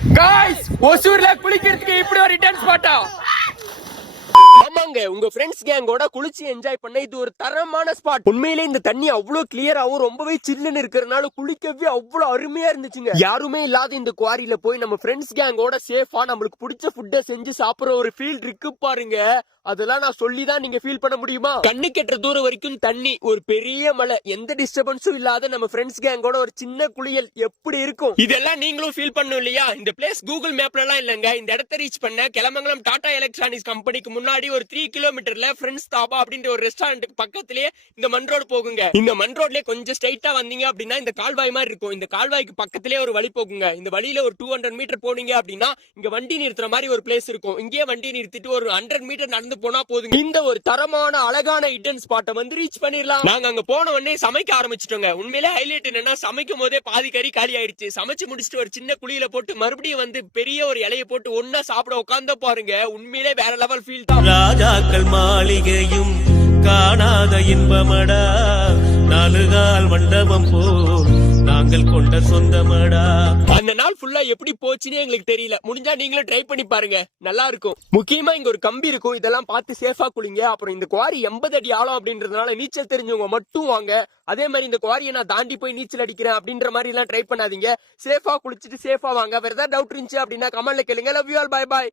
Guys ஒசூர்ல குளிக்கிறதுக்கு இப்படி ஒரு ரிட்டர்ன் ஸ்பாட்டா? ஆமாங்க, உங்க ஃப்ரெண்ட்ஸ் கேங்கோட குளிச்சு என்ஜாய் பண்ண இது ஒரு தரமான ஸ்பாட். உண்மையிலே இந்த தண்ணி அவ்வளவு கிளியராவும் ரொம்பவே சில்லுன்னு இருக்கிறதுனால குளிக்கவே அவ்வளவு அருமையா இருந்துச்சுங்க. யாருமே இல்லாத இந்த குவாரியில போய் நம்ம ஃப்ரெண்ட்ஸ் கேங்கோட சேஃபா நம்மளுக்கு பிடிச்ச ஃபுட்டை செஞ்சு சாப்பிடுற ஒரு ஃபீல் இருக்கு பாருங்க. அதெல்லாம் நான் சொல்லிதான் நீங்க ஃபீல் பண்ண முடியுமா? கண்ணு கெட்டுற தூரம் வரைக்கும் தண்ணி, ஒரு பெரிய மலை, எந்த டிஸ்டர்பன்ஸும் இல்லாத நம்ம ஃப்ரெண்ட்ஸ் கேங்கோட ஒரு சின்ன குளியல் எப்படி இருக்கும்? இதெல்லாம் நீங்களும் ஃபீல் பண்ணும் இல்லையா? இந்த பிளேஸ் கூகுள் மேப்ல எல்லாம் இல்லங்க. இந்த இடத்தை ரீச் பண்ண கிளமங்கலம் டாடா எலக்ட்ரானிக்ஸ் கம்பெனிக்கு முன்னாடி ஒரு 3 கிலோமீட்டர்ல ஃப்ரெண்ட்ஸ் தாபா அப்படின்ற ஒரு ரெஸ்டாரண்ட்டுக்கு பக்கத்திலேயே இந்த மண் ரோடு போகுங்க. இந்த மண் ரோட்லயே கொஞ்சம் ஸ்ட்ரைட்டா வந்தீங்க அப்படின்னா இந்த கால்வாய் மாதிரி இருக்கும். இந்த கால்வாய்க்கு பக்கத்திலேயே ஒரு வழி போகுங்க. இந்த வழியில ஒரு 200 மீட்டர் போனீங்க அப்படின்னா இங்க வண்டி நிறுத்துற மாதிரி ஒரு பிளேஸ் இருக்கும். இங்கே வண்டி நிறுத்திட்டு ஒரு 100 மீட்டர் நடந்து போனா போதுங்க. இந்த ஒரு தரமான அழகான ஹிடன் ஸ்பாட்டை வந்து ரீச் பண்ணிடலாம். நாங்க அங்க போன உடனே சமைக்க ஆரம்பிச்சிட்டோங்க. உண்மையிலே ஹைலைட் என்னன்னா, சமைக்கும் போதே பாதி கறி காலி ஆயிடுச்சு. சமைச்சு முடிச்சுட்டு ஒரு சின்ன குழியில போட்டு மறுபடியும் வந்து பெரிய ஒரு இலையை போட்டு ஒன்னா சாப்பிட உட்கார்ந்த பாருங்க. உண்மையிலே வேற லெவல் ஃபீல் தான். ராஜாக்கள் மாளிகையும் காணாத இன்பமடா, நாலுகால் மண்டபம் போ நாங்கள் கொண்ட சொந்தமடா. அந்த நாள் ஃபுல்லா எப்படி போச்சுன்னு எங்களுக்கு தெரியல. முடிஞ்சா நீங்களும் ட்ரை பண்ணி பாருங்க, நல்லா இருக்கும். முக்கியமா இங்க ஒரு கம்பி இருக்கும், இதெல்லாம் பார்த்து சேஃபா குளிங்க. அப்புறம் இந்த குவாரி 80 அடி ஆழம் அப்படின்றதுனால நீச்சல் தெரிஞ்சவங்க மட்டும் வாங்க. அதே மாதிரி இந்த குவாரியை நான் தாண்டி போய் நீச்சல் அடிக்கிறேன் அப்படின்ற மாதிரி எல்லாம் ட்ரை பண்ணாதீங்க. சேஃபா குளிச்சுட்டு சேஃபா வாங்க. வேற ஏதாவது டவுட் இருந்துச்சு அப்படின்னா கமெண்ட்ல கேளுங்க. Love you all, bye by.